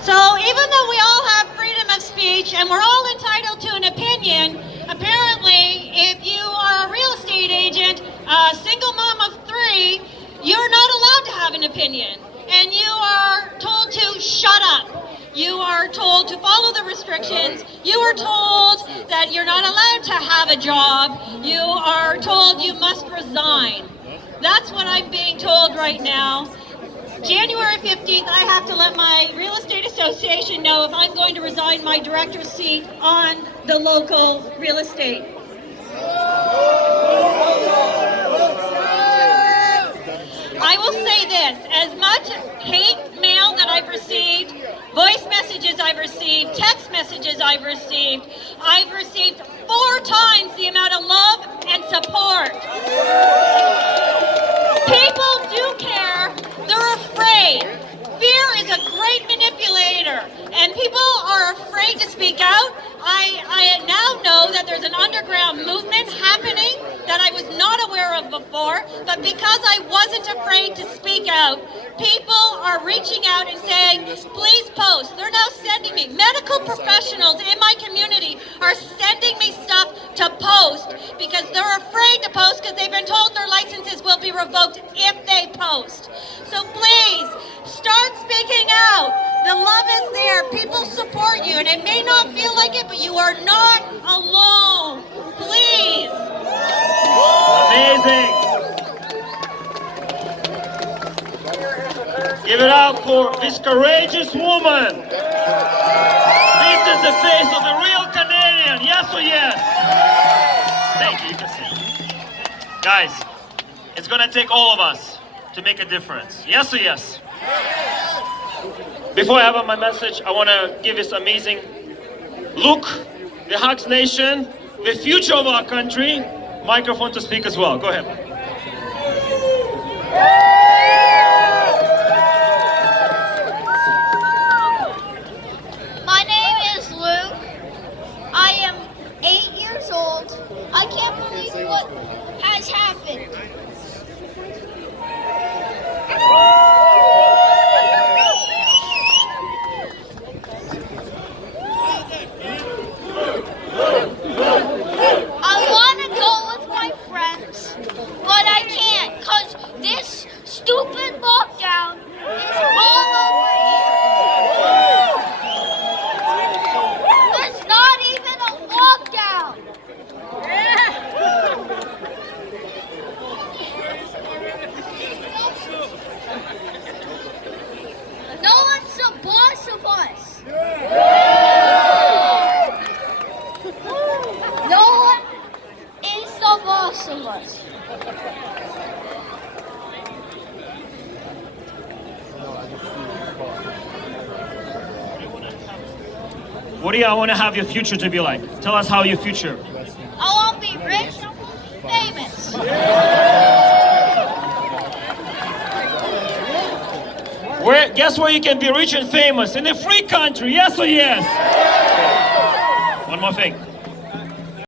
So even though we all have freedom of speech and we're all entitled to an opinion, apparently if you are a real estate agent, a single mom of 3, you're not allowed to have an opinion. And you are told to shut up. You are told to follow the restrictions. You are told that you're not allowed to have a job. You are told you must resign. That's what I'm being told right now. January 15th, I have to let my real estate association know if I'm going to resign my director's seat on the local real estate. I will say this, as much hate mail that I've received, voice messages I've received, text messages I've received 4 times the amount of love and support. People do care. They're afraid. Fear is a great manipulator, and people are afraid to speak out. I now know that there's an underground movement happening that I was not aware of before, but because I wasn't afraid to speak out, people are reaching out and saying, please post. They're now sending me, medical professionals in my community are sending me stuff to post because they're afraid to post because they've been told their licenses will be revoked if they post. So please, start speaking out. The love is there. People support you, and it may not feel like it, but you are not alone. Please. Amazing. Give it up for this courageous woman. This is the face of the real Canadian. Yes or yes? Thank you. You can see. Guys, it's going to take all of us to make a difference. Yes or yes? Before I have on my message, I want to give this amazing look, the Hugs Nation, the future of our country. Microphone to speak as well. Go ahead. My name is Luke. I am 8 years old. I can't believe what has happened. I want to go with my friends, but I can't because this stupid lockdown is all over here. There's not even a lockdown. No one's the boss of us. No one is the boss of us. What do you want to have your future to be like? Tell us how your future. I want to be rich and famous. Guess where you can be rich and famous? In a free country, yes or yes? One more thing.